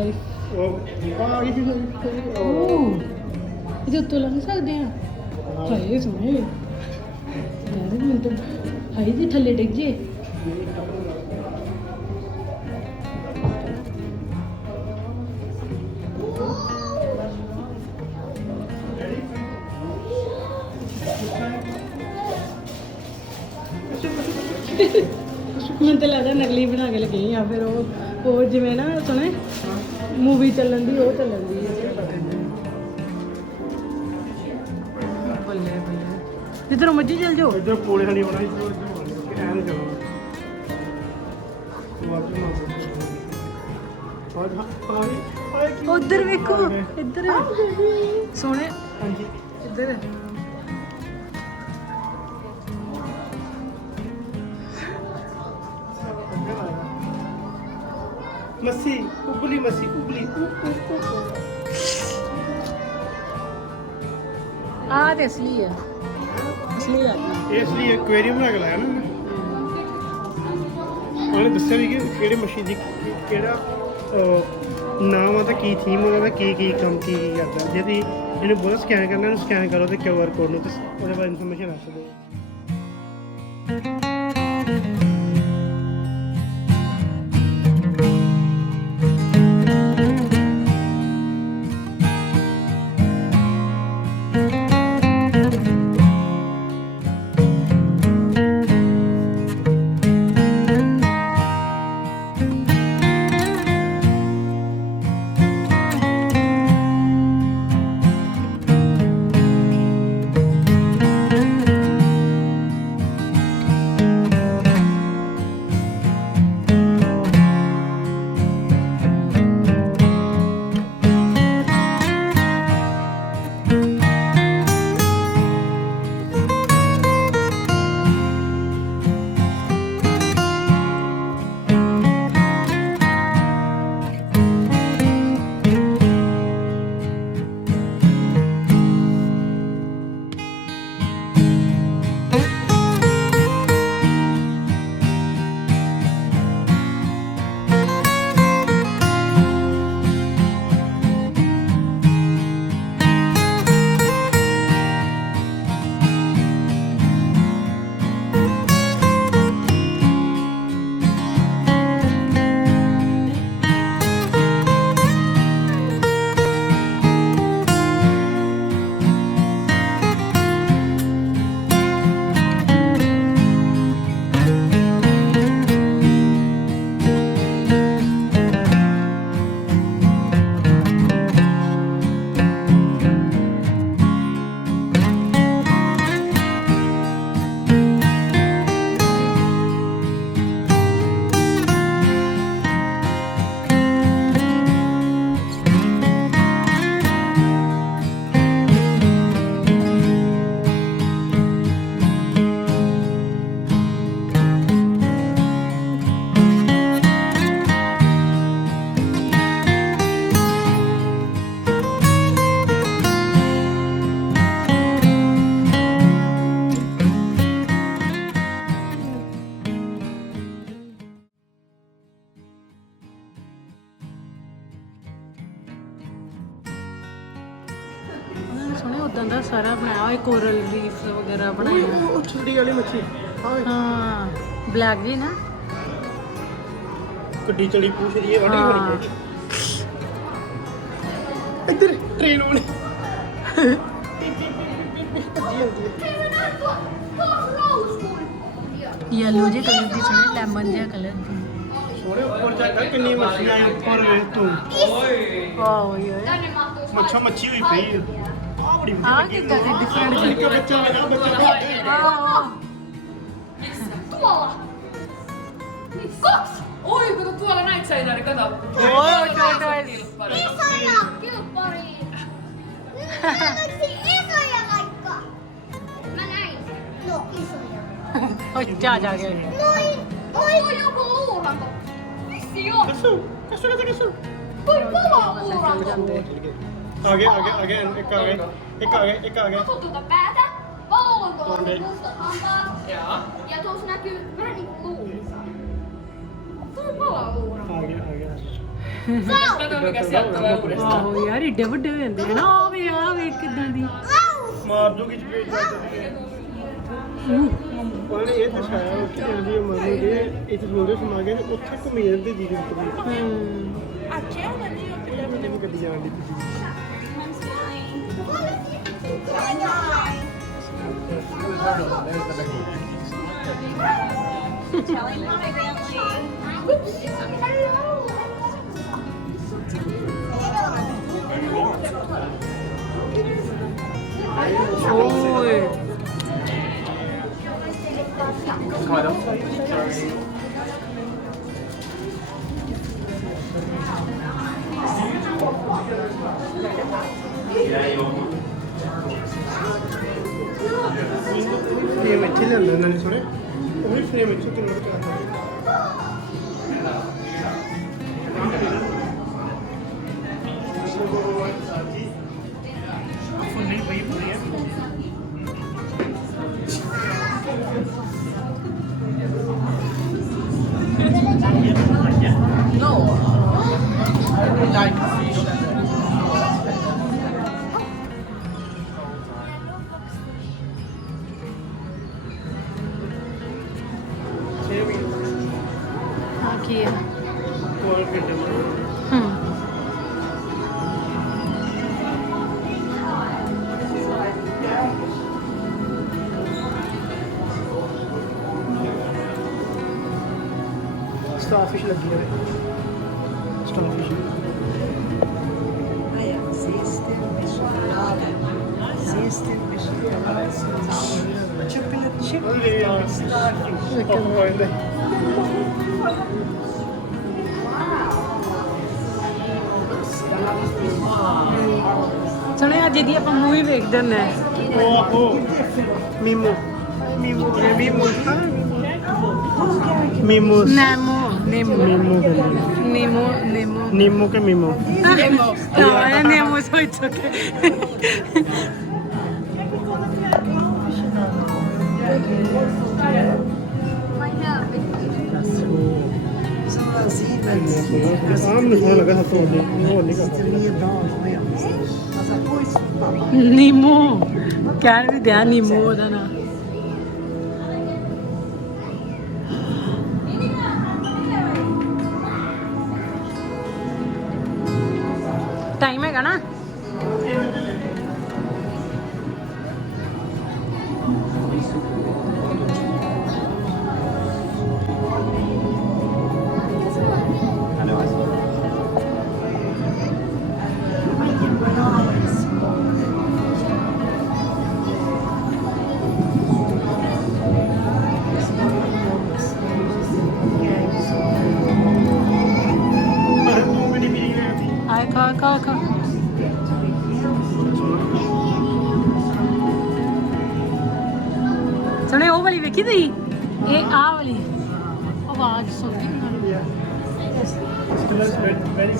SeaLife ਇਹਦੇ ਉੱਤੋਂ ਲੰਘ ਸਕਦੇ ਆ ਹਾਏ ਸੋਹਣੇ ਯਾਰ ਮੈਨੂੰ ਤਾਂ ਹਾਏ ਜੀ ਥੱਲੇ ਡਿੱਗ ਜੇ ਮੈਨੂੰ ਤਾਂ ਲੱਗਦਾ ਨਕਲੀ ਬਣਾ ਕੇ ਲੱਗੇ ਆ ਫਿਰ ਉਹ ਜਿਵੇਂ ਨਾ ਸੁਣੇ ਮੂਵੀ ਚੱਲਣ ਦੀ ਉਹ ਚੱਲਣ ਦੀ ਬੱਲੇ ਬੱਲੇ ਜਿੱਧਰੋਂ ਮਰਜੀ ਚੱਲ ਜਾਓ ਇੱਧਰ ਪੋਲੇ ਵਾਲੀ ਹੋਣਾ ਐਨ ਚਲੋ ਉਧਰ ਵੇਖੋ ਇੱਧਰ ਸੋਹਣੇ ਹਾਂਜੀ ਇੱਧਰ मस्सी उबली मस्सी उबली ਤੇ ਅਸਲੀ ਹੈ ਅਸਲੀ ਆ ਇਸ ਲਈ ਐਕੁਆਰੀਅਮ ਬਣਾ ਕੇ ਲਾਇਆ ਨਾ ਉਹਨੇ ਦੱਸਿਆ ਵੀ ਕਿ ਕਿਹੜੇ ਮੱਛੀ ਦੀ ਕਿਹੜਾ ਨਾਮ ਆ ਤਾਂ ਕੀ ਥੀਮ ਉਹਦਾ ਕੀ ਕੀ ਕੰਮ ਕੀ ਕਰਦਾ ਜੇ ਤੁਸੀਂ ਇਹਨੂੰ ਬਹੁਤ ਸਕੈਨ ਕਰਨਾ ਇਹਨੂੰ ਸਕੈਨ ਕਰੋ ਤੇ QR ਕੋਡ ਨੂੰ ਤੇ ਉਹਦੇ ਬਾਰੇ ਇਨਫੋਰਮੇਸ਼ਨ ਆ ਸਕਦੇ ਸੋਹਣੇ ਉਦਾਂ ਦਾ ਸਾਰਾ ਬਣਾਇਆ ਹੋਇਆ ਕੋਰਲ ਰੀਫ ਵਗੈਰਾ ਬਣਾਇਆ ਉਹ ਛੋਟੀ ਵਾਲੀ ਮੱਛੀ ਹਾਂ ਬਲੈਕ ਵੀ ਨਾ ਗੱਡੀ ਚਲੀ ਪੁੱਛ ਰਹੀ ਹੈ ਵੱਡੀ ਹੋਣੀ ਇੱਧਰ ਟ੍ਰੇਨ ਵਾਲੀ ਯੈਲੋ ਜਿਹੇ ਕਲਰ ਦੀ ਸੋਹਣੇ ਲੈਮਨ ਜਿਹਾ ਕਲਰ ਦੀ ਸੋਹਣੇ ਉੱਪਰ ਜਾ ਕਿੰਨੀ ਮੱਛੀਆਂ ਆਈ ਉੱਪਰ ਵੇਖ ਤੂੰ ਓਏ ਓਏ ਮੱਛਾ ਮੱਛੀ ਹੋਈ ਪਈ ਆ ਬੜੀ ਆ ਕਿੱਦਾਂ ਦੀ ਡਿਫਰੈਂਟ ਇੱਕ ਬੱਚਾ ਲਗਾ ਬੱਚਾ Tuolla! Kaksi! Oi, kato tuolla näit seinäri, kato. Isoja kilppariin! Isoja vaikka! Mä näin. No, isoja. ਜਾ ਜਾ ਕੇ Oi, joku luuranko. Missi on? कसू Toi kova luuranko. आगे एक आ गया Kato tuota päätä. Pallon tuolla mustat hampaat. Ja tuossa näkyy vähän niinku luu. Toi palaa luuranko. आ गया ਆਹੋ ਯਾਰ ਏਡੇ ਵੱਡੇ ਹੋ ਜਾਂਦੇ ਆ ਨਾ ਆ ਵੇ ਕਿਦਾਂ ਦੀ ਮਾਰ ਦੂਗੀ ਚਪੇੜ ਉਹਨੇ ਇਹ ਦੱਸਿਆ ਕਿ ਕਹਿੰਦੀ ਮੰਮੀ ਦੇ ਇੱਥੇ ਥੋੜੇ ਸਮਾ ਗਏ ਉੱਥੇ ਕਮੇਰ ਦੇ ਦੀਦੀ ਉੱਤੇ ਮੈंने भी गड्डी जान दी Telling my ਓਏ फ्रेम अच्छे ले आंदा इन्होंने थोड़े वो भी फ्रेम अच्छे कन्वर्ट करता फुल भाई पूरी है No. I really like fish. ਆ ਕੀ ਹੈ कॉल करते हैं स्टारफिश लगी है स्टारफिश chocolate chip starfish. ਸੁਣੇ ਅੱਜ ਦੀ ਆਪਾਂ ਮੂਵੀ ਵੇਖਦੇ ਹੁੰਦੇ ਆ ओहो Nemo Nemo Nemo Nemo Nemo Nemo Nemo Nemo Nemo Nemo के मीमो ਹਾਂ ਨੇਮੋ ਸੋ ਇਟਸ ਓਕੇ आम में सोना लगा था तो वो नहीं करता ਨੀਮੋ ਕਹਿਣ ਵੀ ਦਿਆ ਨੀਮੋ ਉਹਦਾ ਨਾਂ ਟਾਈਮ ਹੈਗਾ ਨਾ ਆਏ ਖਾ ਸੁਣੇ ਉਹ ਵਾਲੀ ਵੇਖੀ ਤੁਸੀਂ ਇਹ ਆਹ ਵਾਲੀ ਆਵਾਜ਼ ਸੁਣਦੀ very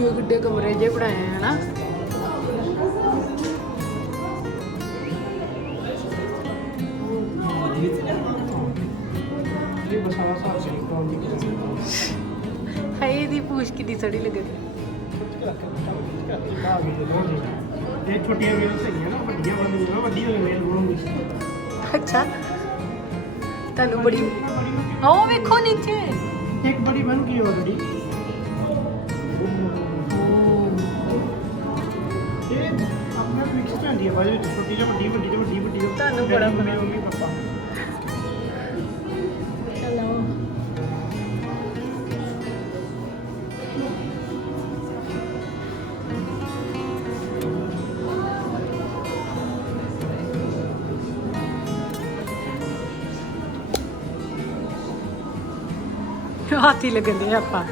ਕਿੱਡੇ ਕਿੱਡੇ ਕਮਰੇ ਜੇ ਬਣਾਏ ਆ ਨਾ ਇਹ ਬਸਾਵਾ ਸਾਹ ਕਰੀ ਕੌਣ ਦੀ ਹਾਏ ਇਹਦੀ ਪੂਛ ਕਿੰਨੀ ਸੜੀ ਲੱਗਦੀ ਇਹ ਛੋਟੀਆਂ ਵੇਲ ਸਹੀਆਂ ਨਾ ਵੱਡੀਆਂ ਬਣਦੀਆਂ ਨਾ ਵੱਡੀ ਵੇਲ ਬਣੂਗੀ ਅੱਛਾ ਤੁਹਾਨੂੰ ਬੜੀ ਉਹ ਵੇਖੋ ਨੀਚੇ ਇੱਕ ਬੜੀ ਬਣ ਗਈ ਆਲਰੇਡੀ ਇਹ ਆਪਣੇ ਮਿਕਸ ਪੈਂਦੀ ਹੈ ਬਾਅਦ ਵਿੱਚ ਛੋਟੀ ਜਿਹੀ ਵੱਡੀ ਵੱਡੀ ਵੱਡੀ ਵੱਡੀ ਤੁਹਾਨੂੰ ਬੜਾ ਪਤਾ। ਮੰਮੀ ਪਾਪਾ ਚਲੋ ਹਾਥੀ ਲੱਗਦੇ ਆਪਾਂ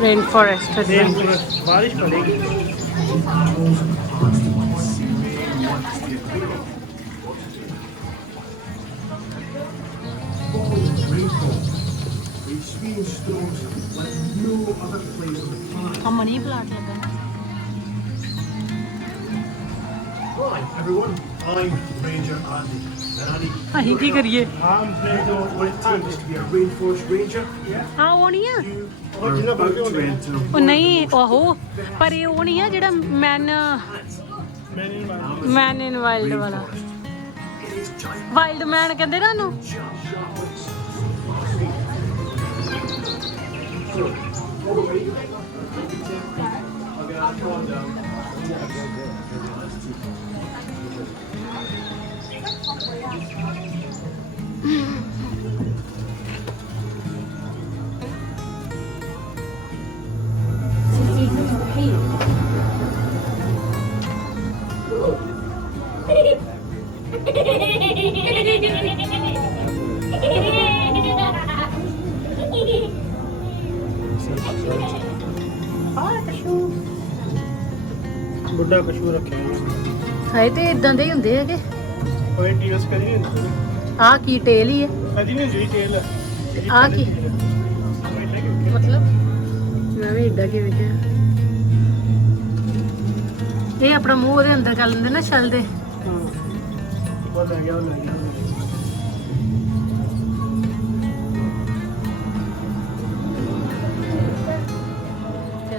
रेन फॉरेस्ट बारिश पड़ेगी हम मनी प्लांट लगा Hi everyone, I'm Ranger Andy. And Andy, ਅਸੀਂ ਕੀ ਕਰੀਏ हम जो what it takes to be a rainforest ranger, ਹਾਂ ਉਹ ਨਹੀਂ ਆ you और are जितना about बड़े to होते हैं enter ਉਹ ਨਹੀਂ ਉਹ ਪਰ ਇਹ ਉਹ ਨਹੀਂ ਆ ਜਿਹੜਾ ਮੈਨ ਮੈਨ ਇਨ ਵਾਈਲਡ ਵਾਲਾ rainforest. It is giant. Wild man ਕਹਿੰਦੇ ਨਾ ਉਹਨੂੰ बुढ़ा कशू रखे ਹਾਏ ਤੇ ਇਦਾਂ ਦੇ ਹੀ ਹੁੰਦੇ ਹੈਗੇ कोई टीएस कदी नहीं होती ਆਹ ਕੀ ਟੇਲ ਹੀ ਹੈ कदी नहीं हुई तेल ਆਹ ਕੀ ਮਤਲਬ ਮੈਂ ਵੀ ਇੱਦਾਂ ਕਿਵੇਂ ਕਿਹਾ ਇਹ ਆਪਣਾ ਮੂੰਹ ਉਹਦੇ ਅੰਦਰ ਕਰ ਲੈਂਦੇ ਨਾ ਛਲ ਦੇ बहुत आ गया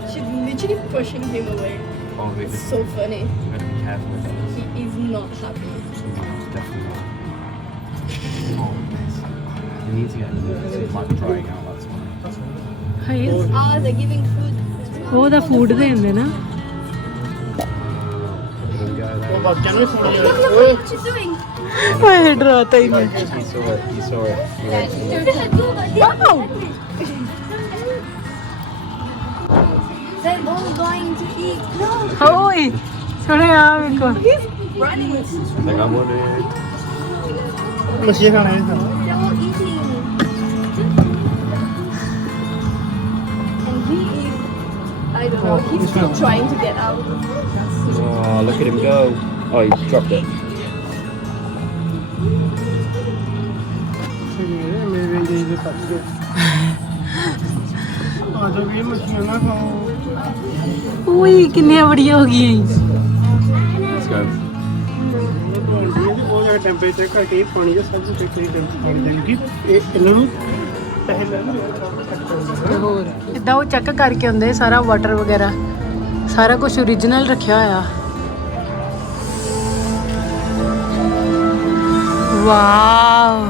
She's literally pushing him away. Oh, we It's so funny. gotta be careful with that. He is not happy. Definitely not. Oh, you need to get it might be drying out, that's why. ਹਾਏ Ah, they're giving food. ਉਹਦਾ food ਦੇ ਦਿੰਦੇ ਨਾ You can go वो there. बच्चा नहीं फोड़ Look, look, look what she's doing. ਹਾਏ ਡਰਾਤਾ ਹੀ Like, he saw it, he saw it. He went to look. Wow They're all going to eat. No, ਓਏ ਸੁਣੇ ਆ ਵੇਖੋ running. Like, I wanted. मछली खाना है तो They're all eating. And he is, I don't know, he's still trying to get out. Oh, look at him go. Oh, he dropped it. मेरे लिए ये पक गए आ जाओ ये मछलियां ना खाओ ਓਏ ਕਿੰਨੀਆਂ ਬੜੀਆਂ ਹੋ ਗਈਆਂ Let's go. ਉਹ ਜਿਹੜਾ ਟੈਂਪਰੇਚਰ ਕਰਕੇ ਪਾਣੀ ਦਾ ਸਭ ਤੋਂ ਟੈਂਪਰੇਚਰ ਪਾਣੀ ਦਾ ਕਿ ਇਹ ਇਹਨਾਂ ਨੂੰ ਪਹਿਲਾਂ ਹੋਰ ਇਦਾਂ ਉਹ ਚੈੱਕ ਕਰਕੇ ਹੁੰਦੇ ਸਾਰਾ ਵਾਟਰ ਵਗੈਰਾ ਸਾਰਾ ਕੁਝ ਓਰੀਜਨਲ ਰੱਖਿਆ ਹੋਇਆ ਵਾਓ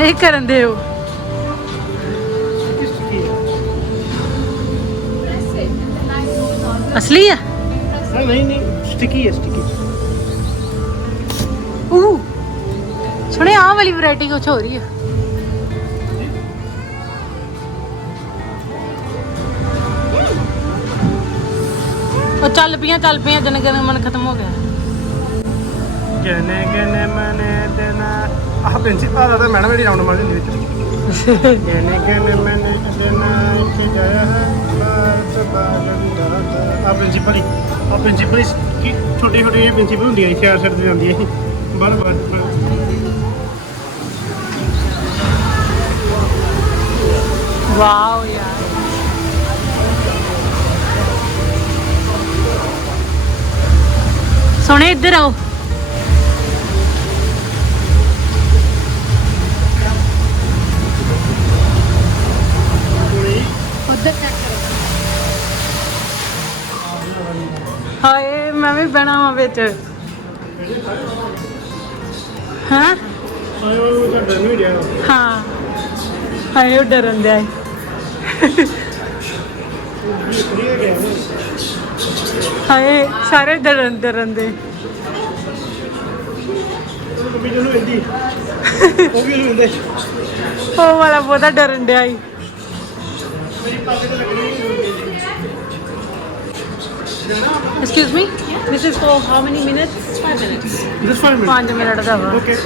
ਇਹ ਕਰਨ ਦੇ ਹੋ किस की है Press it, and then I go down. ਅਸਲੀ ਆ Press नहीं स्टिकी है स्टिकी। सुने आ वाली वैरायटी कुछ हो रही है। ਉਹ ਚੱਲ ਪਈਆਂ ਜਨ ਗਨ ਮਨ ਖਤਮ ਹੋ ਗਿਆ। ਜਨੇ ਗਨੇ ਮਨੇ ਦੇਨਾ ਆਹ ਪ੍ਰਿੰਸੀਪਲ ਦਾ ਮੈਡਮ ਜਿਹੜੀ ਰਾਉਂਡ ਮਾਰਦੀ ਹੁੰਦੀ ਵਿੱਚ ਜਨੇ ਗਨੇ ਮਨੇ ਦੇਨਾ ਕਿ ਜਾਇਆ ਹੈ ਬਾਤ ਬਾਲੰਦਾ ਆ ਪ੍ਰਿੰਸੀਪਲ ਕੀ ਛੋਟੀ ਪ੍ਰਿੰਸੀਪਲ ਹੁੰਦੀਆਂ ਸੀ ਸ਼ਹਿਰ ਤੇ ਜਾਂਦੀਆਂ ਸੀ ਬਾਰ ਵਾਓ ਯਾਰ सोने इधर आओ। हाय मैं भी बहना वा बिच। हाँ हाँ हाय वो डरन दिया हाय सारे डरन दे ਉਹ ਵਾਲਾ ਬਹੁਤਾ ਡਰਨ ਡਿਆ ਸੀ। Excuse me, this is for how many minutes? 5 minutes. Just 5 minutes. 5 minute ਦਾ ਵਾ। Okay.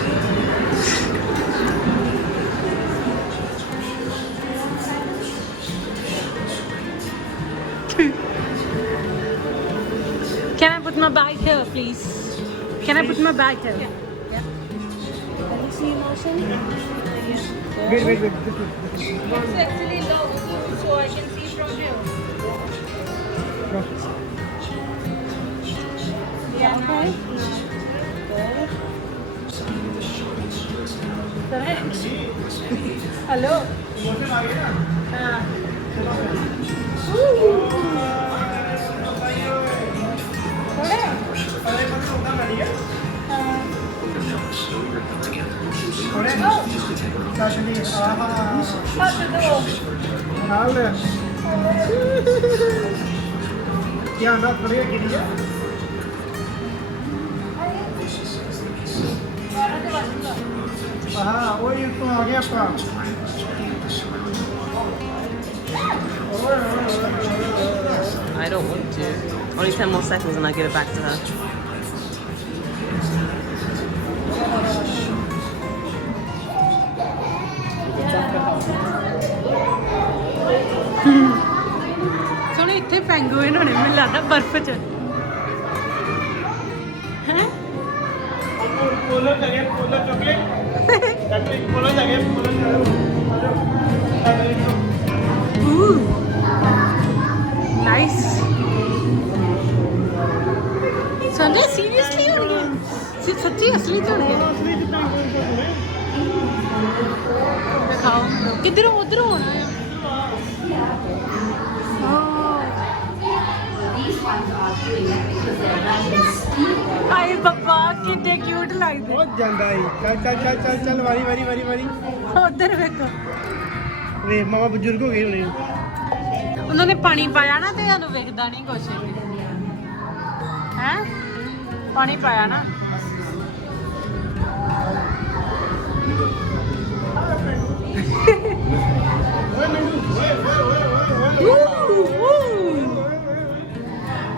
Can I put my bag here, please? Can I put my bag here? Can you see motion? Wait. It's actually low, so I can see from here. Yeah, okay. Hello. क्या ना पड़ेगा कि नहीं हाँ वही तो आ गया आपका I don't want to. Only 10 more seconds and I give it back to her. सोने इतने पेंगुइन होने में लगता बर्फ च हैं पोलो जगह पोलो चॉकलेट पोलो जगह पोलो नाइस संजय सीरियसली हो गया सच्ची असली तो हो गया दिखाओ किधरों उधरों होना है हाय बाबा कितने क्यूट लगदे बहुत ਜਾਂਦਾ ਈ ਚੱਲ ਵਾਰੀ उधर देखो ਵੇ ਮਾਮਾ ਬਜ਼ੁਰਗ ਹੋ ਗਏ ਹੁਣੇ ਉਹਨਾਂ ਨੇ ਪਾਣੀ ਪਾਇਆ ਨਾ ਤੇ ਸਾਨੂੰ ਵੇਖਦਾ ਨਹੀਂ ਕੁਛ ਹੈ ਪਾਣੀ ਪਾਇਆ ਨਾ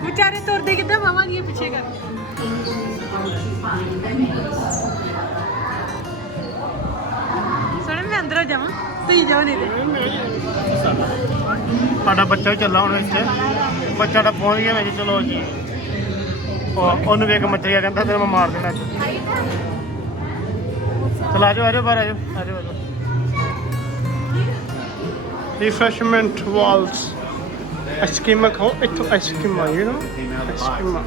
ਵਿਚਾਰੇ ਤੁਰਦੇ ਕਿੱਦਾਂ ਮਾਵਾਂਗੀ ਪਿੱਛੇ ਕਰ ਸੁਣ ਮੈਂ ਅੰਦਰ ਜਾਵਾਂ ਤੁਸੀਂ ਜਾਓ ਨਹੀਂ ਤੇ ਸਾਡਾ ਬੱਚਾ ਵੀ ਚੱਲਾ ਹੁਣ ਇੱਥੇ ਬੱਚਾ ਤਾਂ ਪਹੁੰਚ ਗਿਆ ਵਿੱਚ ਚਲੋ ਜੀ ਉਹਨੂੰ ਵੇਖ ਮੱਛੀਆ ਕਹਿੰਦਾ ਤੇਰੇ ਮੈਂ ਮਾਰ ਦੇਣਾ ਚਲ ਆਜੋ ਬਾਹਰ ਆਜੋ ਰਿਫਰੈਸ਼ਮੈਂਟ ਵਾਲਸ ਆਈਸਕ੍ਰੀਮ ਖਾਓ ਇੱਥੋਂ ਆਈਸਕ੍ਰੀਮ ਆ ਯੂ ਨੋ ਆਈਸਕ੍ਰੀਮ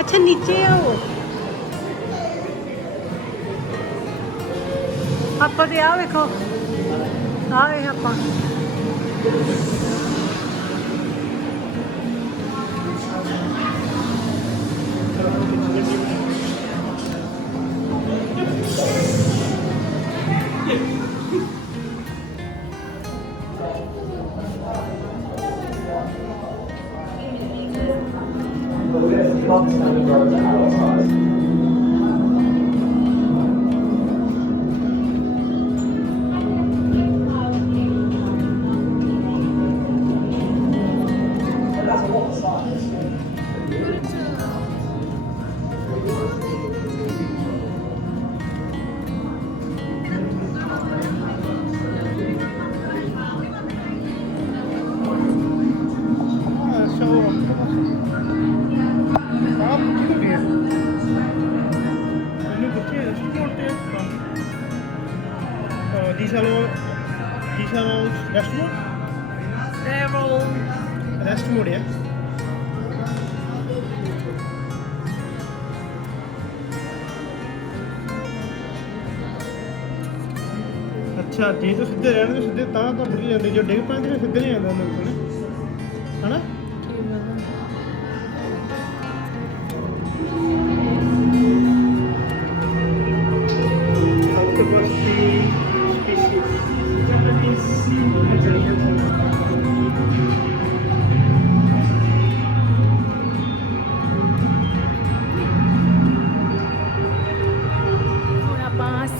अच्छा नीचे आओ ਆਪਾਂ ਤੇ ਆ ਵੇਖੋ ਆ ਵੇਖ ਆਪਾਂ These are all rest mode? They're all Rest mode, yeah? ਅੱਛਾ ਜੇ ਤੂੰ ਸਿੱਧੇ ਰਹਿਣ ਦੇ ਸਿੱਧੇ ਤਾਂ ਡਿੱਗ ਜਾਂਦੇ ਜੋ ਡਿੱਗ ਪੈਂਦੇ ਫਿਰ ਸਿੱਧੇ ਨਹੀਂ ਜਾਂਦਾ ਉਹਨਾਂ ਕੋਲ ਹਨਾ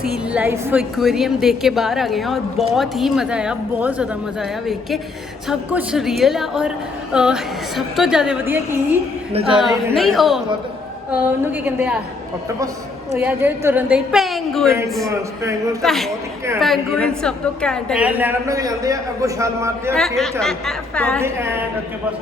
SeaLife एक्वेरियम देख के बाहर आ गए हैं और बहुत ही मज़ा आया, बहुत ज़्यादा मज़ा आया वेख के। सब कुछ रियल है और सब तो ज़्यादा वधिया की नहीं ਉਹਨੂੰ ਕੀ ਕਹਿੰਦੇ ਆ ਆਕਟੋਪਸ ਉਹ ਯਾਰ ਜਿਹੜੇ ਤੁਰਨ ਦੇ ਪੈਂਗੁਇਨਸ ਪੈਂਗੁਇਨਸ ਬਹੁਤ ਹੀ ਘੈਂਟ ਪੈਂਗੁਇਨ ਸਭ ਤੋਂ ਘੈਂਟ ਹੈ। ਲੈਣ ਬਣਾ ਕੇ ਜਾਂਦੇ ਆ ਅੱਗੋਂ ਛਾਲ ਮਾਰਦੇ ਆ ਫੇਰ ਚੱਲ ਕਰਦੇ ਐ ਕਰਕੇ ਬਸ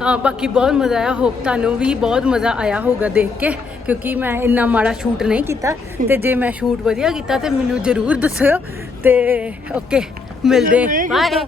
ਹਾਂ ਬਾਕੀ ਬਹੁਤ ਮਜ਼ਾ ਆਇਆ। ਹੋਪ ਤੁਹਾਨੂੰ ਵੀ ਬਹੁਤ ਮਜ਼ਾ ਆਇਆ ਹੋਊਗਾ ਦੇਖ ਕੇ ਕਿਉਂਕਿ ਮੈਂ ਇੰਨਾ ਮਾੜਾ ਸ਼ੂਟ ਨਹੀਂ ਕੀਤਾ ਤੇ ਜੇ ਮੈਂ ਸ਼ੂਟ ਵਧੀਆ ਕੀਤਾ ਤੇ ਮੈਨੂੰ ਜ਼ਰੂਰ ਦੱਸਿਓ ਤੇ ਓਕੇ ਮਿਲਦੇ ਬਾਏ।